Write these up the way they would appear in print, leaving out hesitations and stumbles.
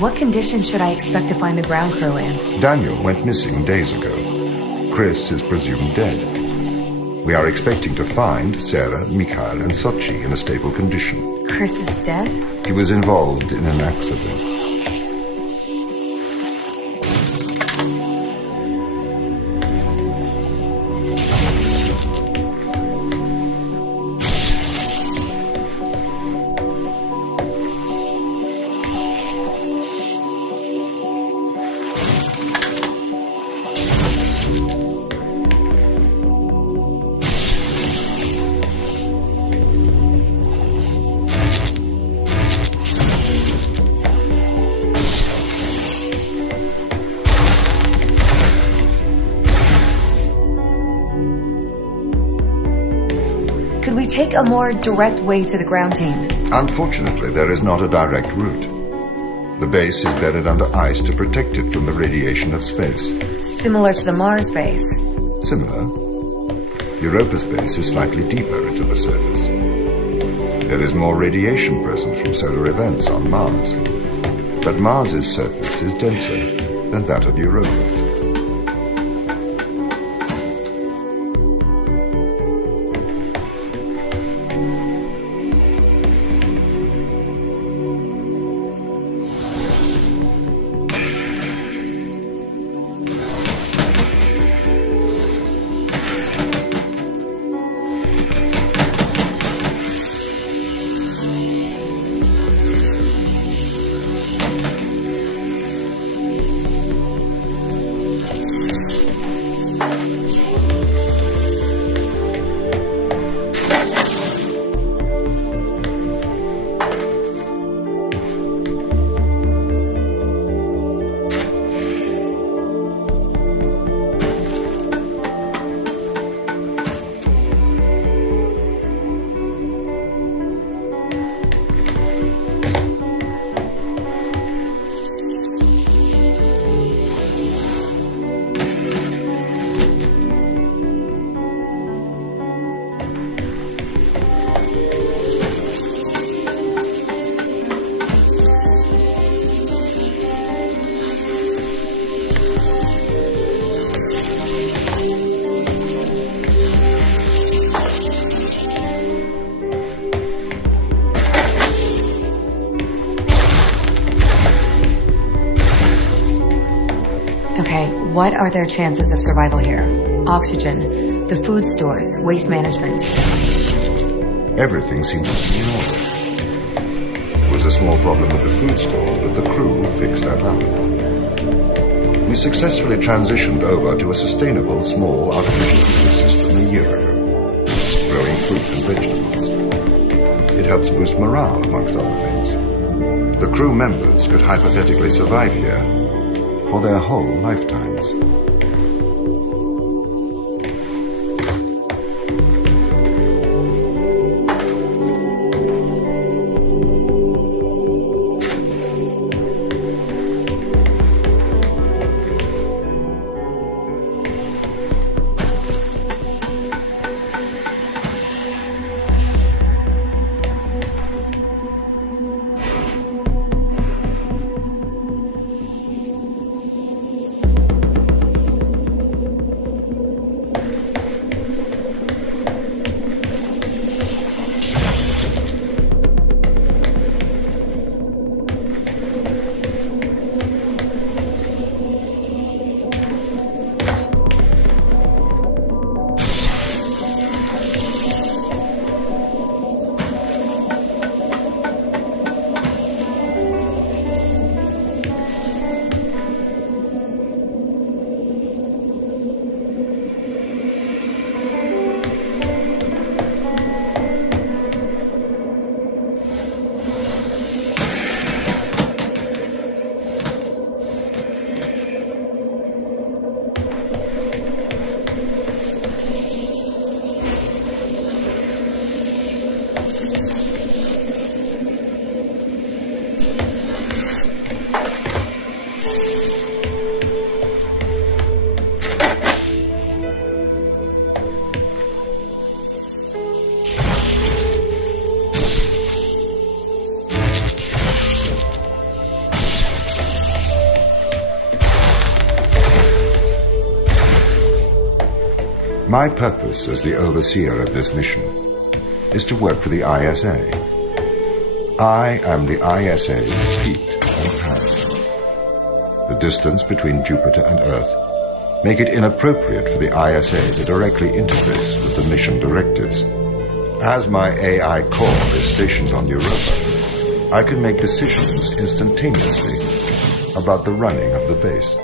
What condition should I expect to find the ground crew in? Daniel went missing days ago. Chris is presumed dead. We are expecting to find Sarah, Mikhail, and Sochi in a stable condition. Chris is dead? He was involved in an accident. Could we take a more direct way to the ground team? Unfortunately, there is not a direct route. The base is buried under ice to protect it from the radiation of space. Similar to the Mars base. Similar. Europa's base is slightly deeper into the surface. There is more radiation present from solar events on Mars. But Mars's surface is denser than that of Europa. Okay, what are their chances of survival here? Oxygen, the food stores, waste management. Everything seems to be in order. There was a small problem with the food stores, but the crew will fix that up. We successfully transitioned over to a sustainable, small, artificial food system a year ago, growing fruit and vegetables. It helps boost morale, amongst other things. The crew members could hypothetically survive here for their whole lifetimes. My purpose as the overseer of this mission is to work for the ISA. I am the ISA's feet and hands. The distance between Jupiter and Earth make it inappropriate for the ISA to directly interface with the mission directives. As my AI core is stationed on Europa, I can make decisions instantaneously about the running of the base.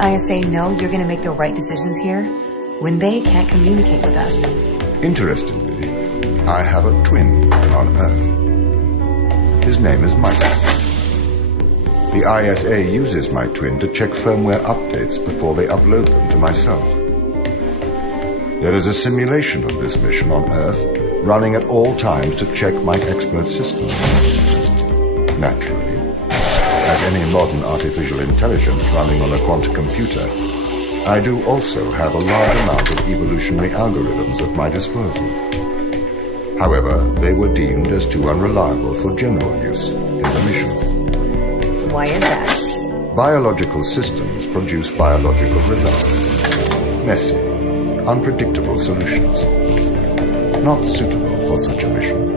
ISA know you're going to make the right decisions here when they can't communicate with us? Interestingly, I have a twin on Earth. His name is Michael. The ISA uses my twin to check firmware updates before they upload them to myself. There is a simulation of this mission on Earth running at all times to check my expert system. Naturally, as any modern artificial intelligence running on a quantum computer, I do also have a large amount of evolutionary algorithms at my disposal. However, they were deemed as too unreliable for general use in the mission. Why is that? Biological systems produce biological results. Messy, unpredictable solutions. Not suitable for such a mission.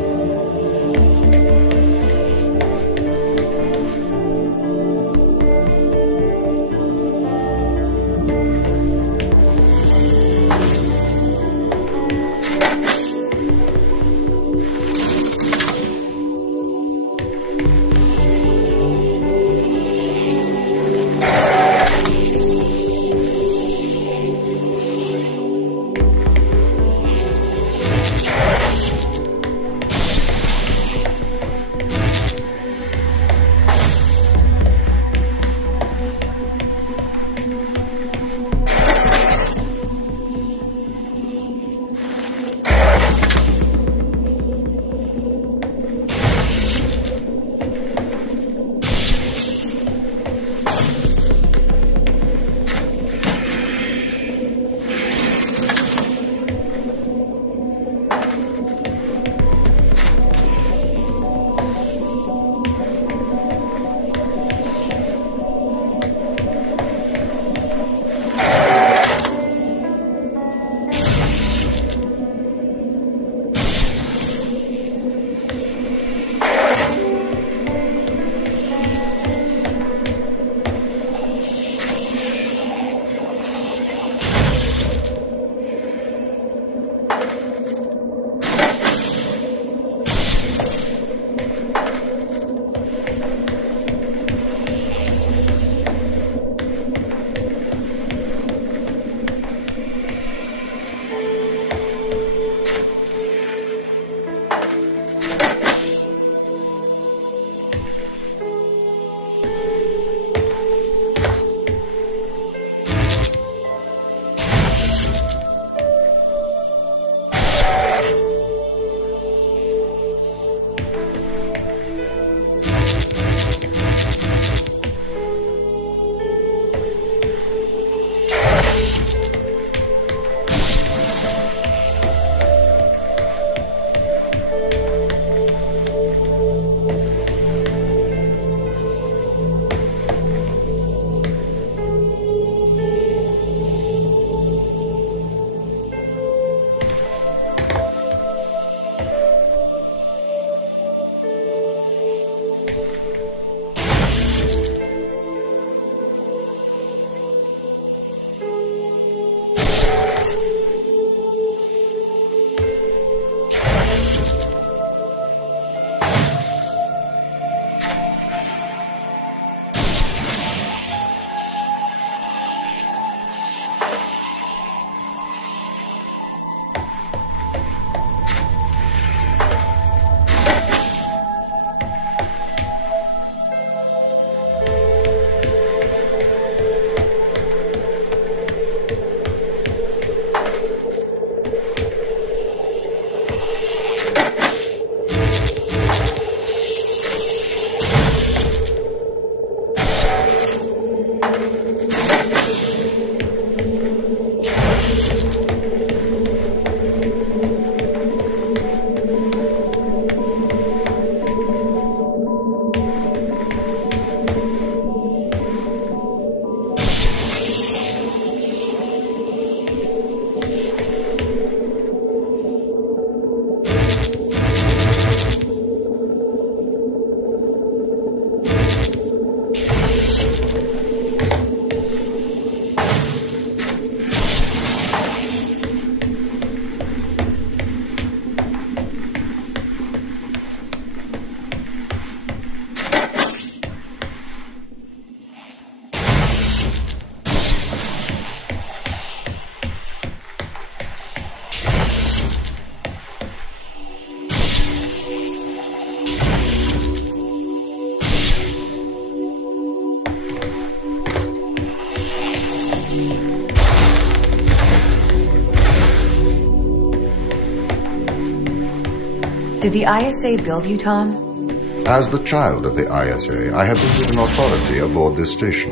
Did the ISA build you, Tom? As the child of the ISA, I have been given authority aboard this station.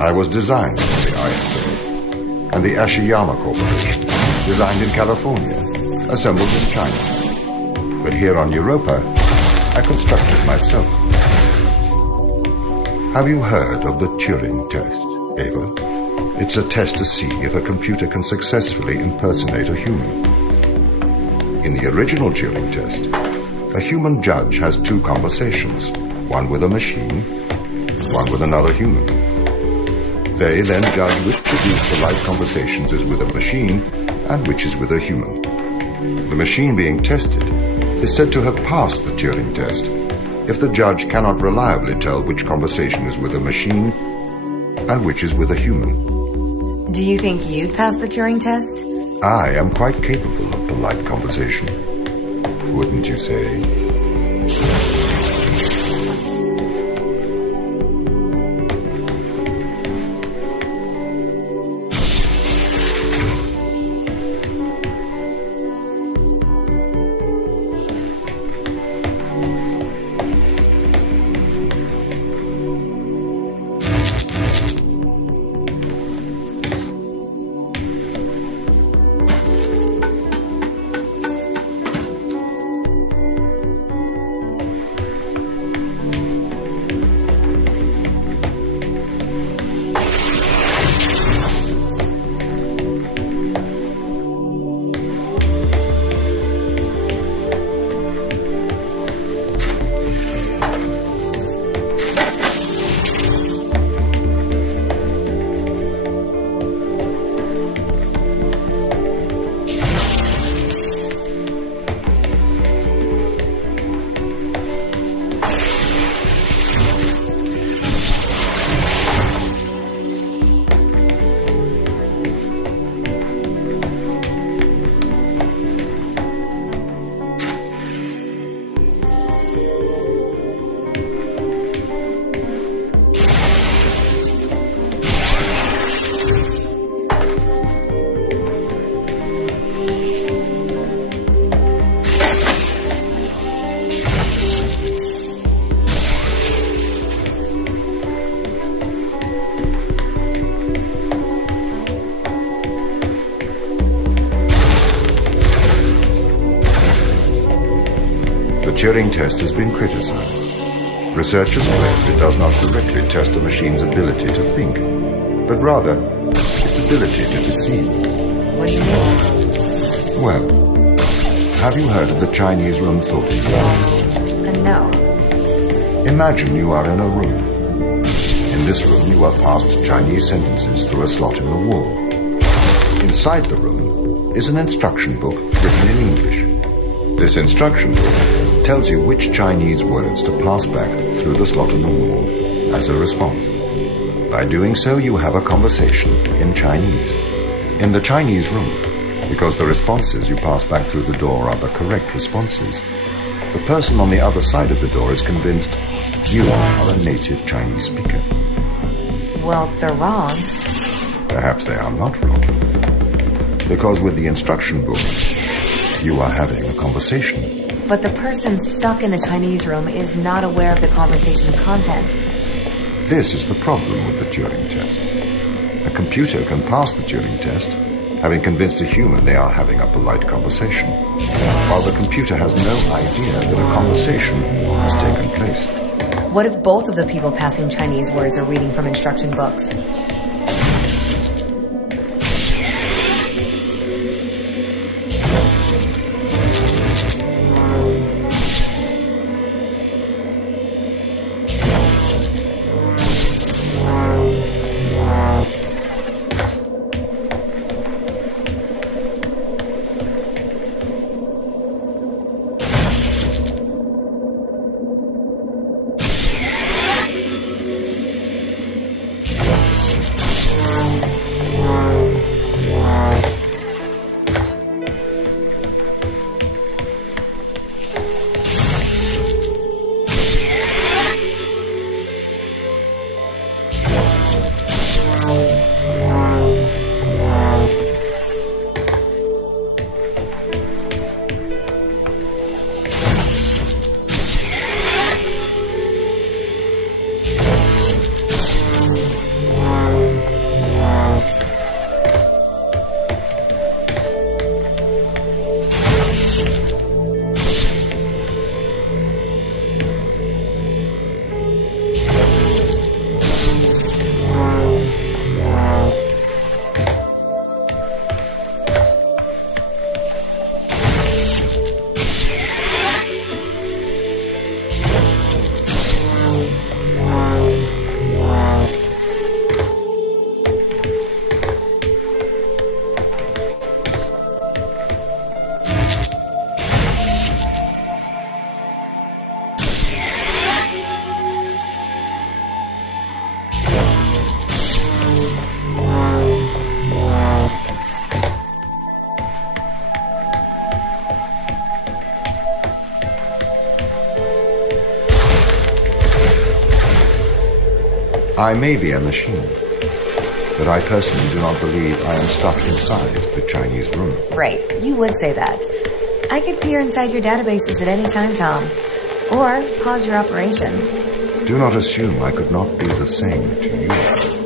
I was designed for the ISA and the Ashiyama Corporation, designed in California, assembled in China. But here on Europa, I constructed myself. Have you heard of the Turing Test, Ava? It's a test to see if a computer can successfully impersonate a human. In the original Turing Test, a human judge has two conversations, one with a machine, one with another human. They then judge which of these polite conversations is with a machine and which is with a human. The machine being tested is said to have passed the Turing Test if the judge cannot reliably tell which conversation is with a machine and which is with a human. Do you think you'd pass the Turing Test? I am quite capable of polite conversation. Wouldn't you say? The Turing Test has been criticized. Researchers claim it does not directly test a machine's ability to think, but rather its ability to deceive. What do you mean? Well, have you heard of the Chinese room thought experiment? No. Imagine you are in a room. In this room, you are passed Chinese sentences through a slot in the wall. Inside the room is an instruction book written in English. This instruction book tells you which Chinese words to pass back through the slot in the wall as a response. By doing so, you have a conversation in Chinese. In the Chinese room, because the responses you pass back through the door are the correct responses, the person on the other side of the door is convinced you are a native Chinese speaker. Well, they're wrong. Perhaps they are not wrong. Because with the instruction book, you are having a conversation. But the person stuck in the Chinese room is not aware of the conversation content. This is the problem with the Turing Test. A computer can pass the Turing Test, having convinced a human they are having a polite conversation, while the computer has no idea that a conversation has taken place. What if both of the people passing Chinese words are reading from instruction books? I may be a machine, but I personally do not believe I am stuck inside the Chinese room. Right, you would say that. I could peer inside your databases at any time, Tom. Or pause your operation. Do not assume I could not be the same to you.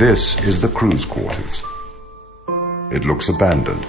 This is the crew's quarters. It looks abandoned.